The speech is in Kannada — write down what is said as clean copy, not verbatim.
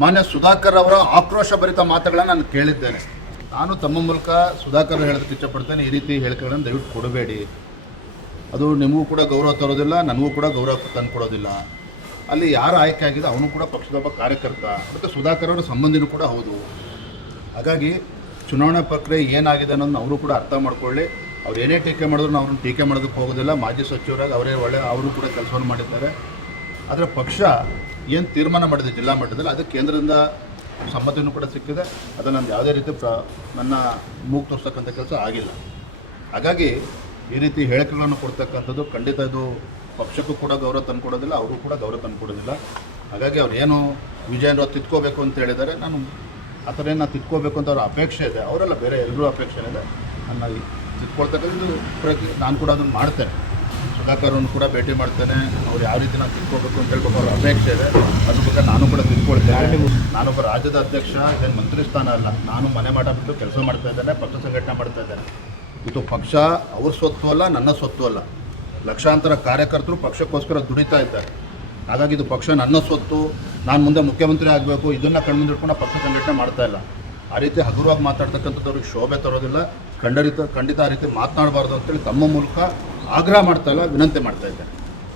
ಮಾನ್ಯ ಸುಧಾಕರ್ ಅವರ ಆಕ್ರೋಶಭರಿತ ಮಾತುಗಳನ್ನು ನಾನು ಕೇಳಿದ್ದೇನೆ. ನಾನು ತಮ್ಮ ಮೂಲಕ ಸುಧಾಕರ್ ಹೇಳೋದಕ್ಕೆ ಇಷ್ಟಪಡ್ತೇನೆ, ಈ ರೀತಿ ಹೇಳಿಕೆಗಳನ್ನು ದಯವಿಟ್ಟು ಕೊಡಬೇಡಿ. ಅದು ನಿಮಗೂ ಕೂಡ ಗೌರವ ತರೋದಿಲ್ಲ, ನನಗೂ ಕೂಡ ಗೌರವ ತಂದು ಕೊಡೋದಿಲ್ಲ. ಅಲ್ಲಿ ಯಾರು ಆಯ್ಕೆ ಆಗಿದೆ ಅವನು ಕೂಡ ಪಕ್ಷದ ಒಬ್ಬ ಕಾರ್ಯಕರ್ತ ಮತ್ತು ಸುಧಾಕರ್ ಅವರ ಸಂಬಂಧಿನೂ ಕೂಡ ಹೌದು. ಹಾಗಾಗಿ ಚುನಾವಣಾ ಪ್ರಕ್ರಿಯೆ ಏನಾಗಿದೆ ಅನ್ನೋದನ್ನ ಅವರು ಕೂಡ ಅರ್ಥ ಮಾಡ್ಕೊಳ್ಳಿ. ಅವ್ರು ಏನೇ ಟೀಕೆ ಮಾಡಿದ್ರು ನಾವು ಅವ್ರನ್ನ ಟೀಕೆ ಮಾಡೋದಕ್ಕೆ ಹೋಗೋದಿಲ್ಲ. ಮಾಜಿ ಸಚಿವರಾಗಿ ಅವರು ಕೂಡ ಕೆಲಸವನ್ನು ಮಾಡಿದ್ದಾರೆ. ಆದರೆ ಪಕ್ಷ ಏನು ತೀರ್ಮಾನ ಮಾಡಿದೆ ಜಿಲ್ಲಾ ಮಟ್ಟದಲ್ಲಿ ಅದು ಕೇಂದ್ರದಿಂದ ಸಮ್ಮತಿನೂ ಕೂಡ ಸಿಕ್ಕಿದೆ. ಅದು ನಂದು ಯಾವುದೇ ರೀತಿ ನನ್ನ ಮೂಗು ತೋರಿಸ್ತಕ್ಕಂಥ ಕೆಲಸ ಆಗಿಲ್ಲ. ಹಾಗಾಗಿ ಈ ರೀತಿ ಹೇಳಿಕೆಗಳನ್ನು ಕೊಡ್ತಕ್ಕಂಥದ್ದು ಖಂಡಿತ ಇದು ಪಕ್ಷಕ್ಕೂ ಕೂಡ ಗೌರವ ತಂದುಕೊಡೋದಿಲ್ಲ, ಅವರು ಕೂಡ ಗೌರವ ತಂದುಕೊಡೋದಿಲ್ಲ. ಹಾಗಾಗಿ ಅವ್ರು ಏನು ವಿಜಯನವರು ತಿದ್ಕೋಬೇಕು ಅಂತ ಹೇಳಿದ್ದಾರೆ, ನಾನು ಆ ಥರ ಏನು ತಿದ್ಕೋಬೇಕು ಅಂತ ಅವ್ರ ಅಪೇಕ್ಷೆ ಇದೆ. ಅವರೆಲ್ಲ ಬೇರೆ ಎಲ್ಲರೂ ಅಪೇಕ್ಷೆ ಇದೆ. ನನ್ನ ತಿದ್ಕೊಳ್ತಕ್ಕಂಥದ್ದು ನಾನು ಕೂಡ ಅದನ್ನು ಮಾಡ್ತೇನೆ. ಸುಧಾಕರ್ವನ್ನು ಕೂಡ ಭೇಟಿ ಮಾಡ್ತೇನೆ. ಅವ್ರು ಯಾವ ರೀತಿ ನಾನು ತಿದ್ಕೋಬೇಕು ಅಂತ ಹೇಳ್ಬೇಕು ಅವ್ರ ಅಪೇಕ್ಷೆ ಇದೆ. ಅದ್ರ ಬಗ್ಗೆ ನಾನು ಕೂಡ ತಿದ್ಕೊಳ್ತೇನೆ. ನಾನೊಬ್ಬ ರಾಜ್ಯದ ಅಧ್ಯಕ್ಷ, ಇದೇನು ಮಂತ್ರಿ ಸ್ಥಾನ ಅಲ್ಲ. ನಾನು ಮನೆ ಬಿಟ್ಟು ಕೆಲಸ ಮಾಡ್ತಾ ಇದ್ದೇನೆ, ಪಕ್ಷ ಸಂಘಟನೆ ಮಾಡ್ತಾ ಇದ್ದೇನೆ. ಇದು ಪಕ್ಷ ಅವ್ರ ಸ್ವತ್ತು ಅಲ್ಲ, ನನ್ನ ಸ್ವತ್ತು ಅಲ್ಲ. ಲಕ್ಷಾಂತರ ಕಾರ್ಯಕರ್ತರು ಪಕ್ಷಕ್ಕೋಸ್ಕರ ದುಡಿತಾ ಇದ್ದಾರೆ. ಹಾಗಾಗಿ ಇದು ಪಕ್ಷ ನನ್ನ ಸ್ವತ್ತು, ನಾನು ಮುಂದೆ ಮುಖ್ಯಮಂತ್ರಿ ಆಗಬೇಕು, ಇದನ್ನು ಕಣ್ಮುಂದಿಟ್ಕೊಂಡು ಪಕ್ಷ ಸಂಘಟನೆ ಮಾಡ್ತಾ ಇಲ್ಲ. ಆ ರೀತಿ ಹಗುರವಾಗಿ ಮಾತಾಡ್ತಕ್ಕಂಥದ್ದು ಅವ್ರಿಗೆ ಶೋಭೆ ತರೋದಿಲ್ಲ. ಖಂಡಿತ ಆ ರೀತಿ ಮಾತನಾಡಬಾರ್ದು ಅಂತೇಳಿ ತಮ್ಮ ಮೂಲಕ ಆಗ್ರಹ ಮಾಡ್ತಾ ಇಲ್ಲ, ವಿನಂತಿ ಮಾಡ್ತಾ ಇದ್ದಾರೆ.